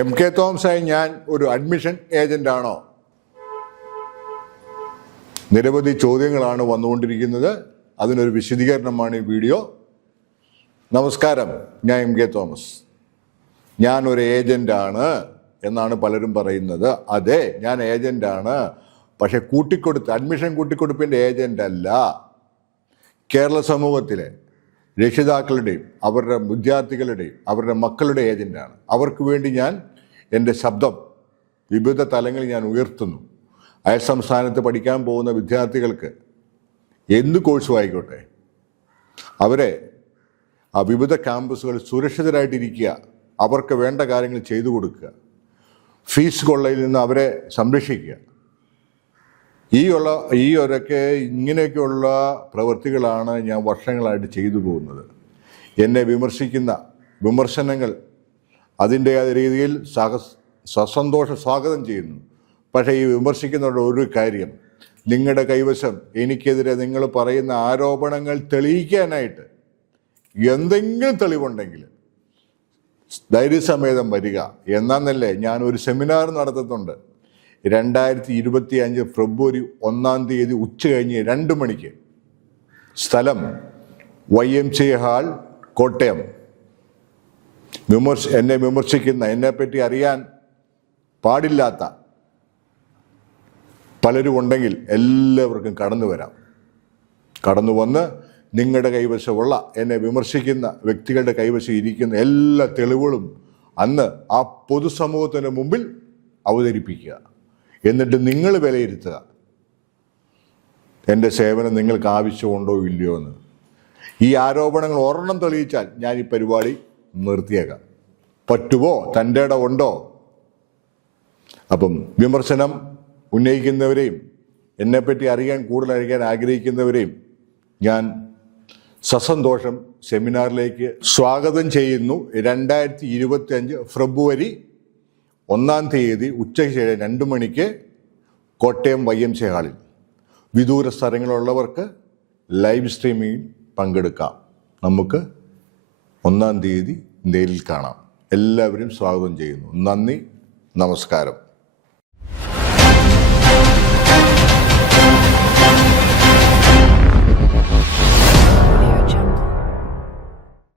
M K തോംസായി ഞാൻ ഒരു admission agent ആണോ? നിരവധി ചോദ്യങ്ങളാണ് വന്നുകൊണ്ടിരിക്കുന്നത്. അതിനൊരു വിശദീകരണമാണ് ഈ വീഡിയോ. നമസ്കാരം ഞാൻ എം കെ തോമസ്. ഞാൻ ഒരു ഏജന്റാണ് എന്നാണ് പലരും പറയുന്നത്. അതെ ഞാൻ ഏജന്റാണ് പക്ഷെ കൂട്ടിക്കൊടുത്ത് അഡ്മിഷൻ കൂട്ടിക്കൊടുപ്പിന്റെ ഏജന്റ് അല്ല. കേരള സമൂഹത്തിലെ രക്ഷിതാക്കളുടെയും അവരുടെ വിദ്യാർത്ഥികളുടെയും അവരുടെ മക്കളുടെ ഏജന്റാണ് അവർക്ക് വേണ്ടി ഞാൻ എന്റെ ശബ്ദം. വിവിധ തലങ്ങളിൽ ഞാൻ ഉയർത്തുന്നു. അയൽ സംസ്ഥാനത്ത് പഠിക്കാൻ പോകുന്ന വിദ്യാർത്ഥികൾക്ക് എന്ത് കോഴ്സും ആയിക്കോട്ടെ അവരെ ആ വിവിധ ക്യാമ്പസുകളിൽ സുരക്ഷിതരായിട്ടിരിക്കുക. അവർക്ക് വേണ്ട കാര്യങ്ങൾ ചെയ്തു കൊടുക്കുക. ഫീസ് കൊള്ളയിൽ നിന്ന് അവരെ സംരക്ഷിക്കുക. ഈ ഉള്ള ഈ ഒരൊക്കെ ഇങ്ങനെയൊക്കെയുള്ള പ്രവൃത്തികളാണ് ഞാൻ വർഷങ്ങളായിട്ട് ചെയ്തു പോകുന്നത്. എന്നെ വിമർശിക്കുന്ന വിമർശനങ്ങൾ അതിന്റെതായ രീതിയിൽ സഹ സസന്തോഷം സ്വാഗതം ചെയ്യുന്നു. പക്ഷേ ഈ വിമർശിക്കുന്നവരുടെ ഒരു കാര്യം നിങ്ങളുടെ കൈവശം എനിക്കെതിരെ നിങ്ങൾ പറയുന്ന ആരോപണങ്ങൾ തെളിയിക്കാനായിട്ട് എന്തെങ്കിലും തെളിവുണ്ടെങ്കിൽ ധൈര്യസമേതം വരിക. എന്നാന്നല്ലേ ഞാൻ ഒരു സെമിനാർ നടത്തുന്നുണ്ട്. രണ്ടായിരത്തി ഇരുപത്തി അഞ്ച് ഫെബ്രുവരി ഒന്നാം തീയതി ഉച്ച കഴിഞ്ഞ് രണ്ട് മണിക്ക്. സ്ഥലം Y M C hall Kottayam. വിമർശ എന്നെ വിമർശിക്കുന്ന എന്നെപ്പറ്റി അറിയാൻ പാടില്ലാത്ത പലരും ഉണ്ടെങ്കിൽ എല്ലാവർക്കും കടന്നു വരാം. കടന്നു വന്ന് നിങ്ങളുടെ കൈവശമുള്ള എന്നെ വിമർശിക്കുന്ന വ്യക്തികളുടെ കൈവശം ഇരിക്കുന്ന എല്ലാ തെളിവുകളും അന്ന് ആ പൊതുസമൂഹത്തിന് മുമ്പിൽ അവതരിപ്പിക്കുക. എന്നിട്ട് നിങ്ങൾ വിലയിരുത്തുക. എന്റെ സേവനം നിങ്ങൾക്ക് ആവശ്യമുണ്ടോ ഇല്ലയോ എന്ന്. ഈ ആരോപണങ്ങൾ ഒരെണ്ണം തെളിയിച്ചാൽ ഞാൻ ഈ പരിപാടി നിർത്തിയേക്കാം. പറ്റുമോ തന്റെ ഉണ്ടോ? അപ്പം വിമർശനം ഉന്നയിക്കുന്നവരെയും എന്നെപ്പറ്റി അറിയാൻ കൂടുതൽ അറിയാൻ ആഗ്രഹിക്കുന്നവരെയും ഞാൻ സസന്തോഷം സെമിനാറിലേക്ക് സ്വാഗതം ചെയ്യുന്നു. രണ്ടായിരത്തി ഇരുപത്തി അഞ്ച് ഫെബ്രുവരി ഒന്നാം തീയതി ഉച്ചയ്ക്ക് ശേഷം രണ്ട് മണിക്ക് കോട്ടയം വൈ എം സി ഹാളിൽ. വിദൂര സ്ഥലങ്ങളുള്ളവർക്ക് ലൈവ് സ്ട്രീമിംഗ് പങ്കെടുക്കാം. നമുക്ക് ഒന്നാം തീയതി നേരിൽ കാണാം. എല്ലാവരും സ്വാഗതം ചെയ്യുന്നു. നന്ദി നമസ്കാരം.